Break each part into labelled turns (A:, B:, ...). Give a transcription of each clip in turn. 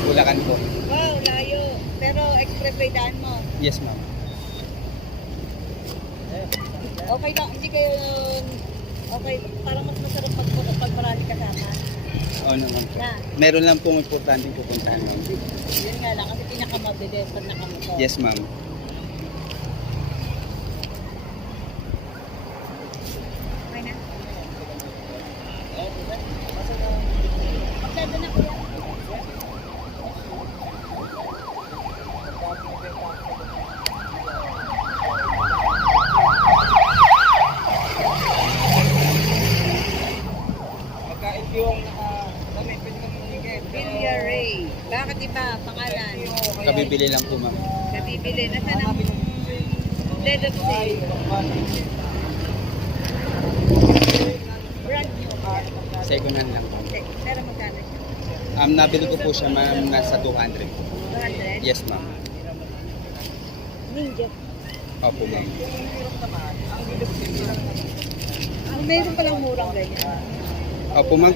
A: Bulacan po.
B: Wow, layo. Pero expressway daan mo.
A: Yes, ma'am.
B: Okay lang, hindi kayo, okay, parang mas masarap pag marami kasama.
A: Oo naman po.
B: Na,
A: Meron lang pong importanteng pupuntahan, ma'am.
B: yun nga lang, kasi pinakamabilis pag nakamotor.
A: Yes, ma'am.
B: Okay na? Magkano na kuya?
C: Magkait yung naka-dami, pwede kang mamigay.
B: Villarray. Bakit iba? Pangalan?
A: Kabibili lang po, ma'am.
B: Nabibili. Nasaan ang dead of sale? Brand new.
A: Second hand lang po.
B: Hindi. Pero magkano siya?
A: Nabili ko po siya, ma'am, nasa 200 po.
B: 200?
A: Yes, ma'am.
B: Ninja.
A: Opo, ma'am.
B: Mayroon palang murang ganyan.
A: Opo, ma'am,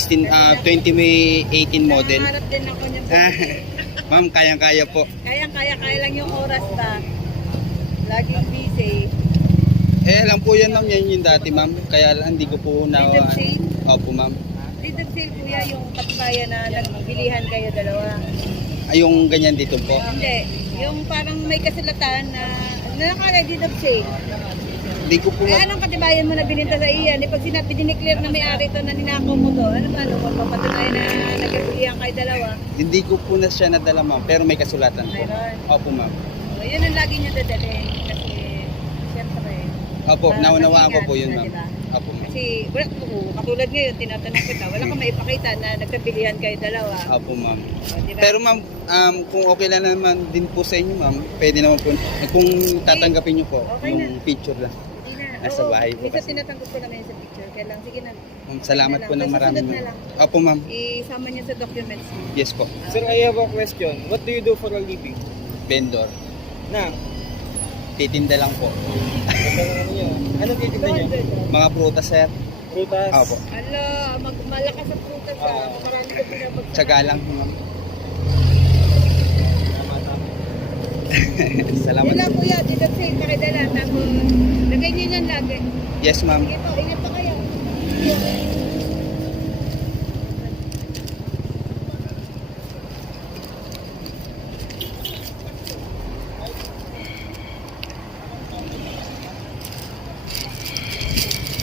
A: 2018 model.
B: Nangangarap din ako niyan.
A: Ma'am, kayang-kaya po.
B: Kaya lang yung oras ba? Laging busy.
A: Alam po yan, ma'am. Yan yung dati, ma'am. Kaya lang, hindi ko po na...
B: Deed of sale?
A: Opo, ma'am.
B: Deed of sale kuya, yung patbayan na nagbilihan kayo dalawa.
A: Ay, yung ganyan dito po.
B: Hindi. Yung parang may kasulatan na nakalagay deed of sale.
A: Hindi ko po...
B: Eh anong katibayan mo na bininta sa iyan? Eh pag sinabi, dineclare na may-ari to na ninakaw mo to, ano ba, magpapatunayan na nagbilihan kayo dalawa?
A: Hindi ko po na siya nadala, ma'am. Pero may kasulatan po.
B: Mayroon.
A: Opo, ma'am.
B: So, yun ang lagi nyo dadalhin. Kasi, siyempre,
A: Opo,
B: para
A: naunawaan ko
B: mag-ingat
A: po yun,
B: na,
A: ma'am.
B: diba?
A: Opo, ma'am.
B: Kasi, katulad ngayon, tinatanong kita, wala kang maipakita na nagkabilihan kayo dalawa.
A: Opo, ma'am.
B: O, diba?
A: Pero ma'am, kung okay lang naman din po sa inyo, ma'am, pwede naman po. Kung tatanggapin niyo po,
B: Okay
A: yung picture lang.
B: Hindi na.
A: nasa
B: Oo,
A: bahay po
B: minsan
A: kasi.
B: tinatanggap ko naman yun sa picture. Kaya lang, sige na.
A: Salamat po ng marami.
B: Susunod na lang.
A: Opo, ma'am.
B: Isama niyo sa documents mo.
A: Yes po.
C: Sir, I have a question. What do you do for a living?
A: Vendor.
C: Na,
A: Titinda lang po.
C: ano niyo? Anong titinda niyo?
A: Mga prutas, sir.
C: Prutas?
A: Opo.
B: Ala, malakas ang prutas sa marami ko pinabagsak.
A: Tsaga lang po, ma'am. Salamat.
B: Yun lang kuya, dito sale, pakidala. Tapos, lagay niyo yan lagi.
A: Yes, ma'am.
B: Sige po, ingat pa kayo.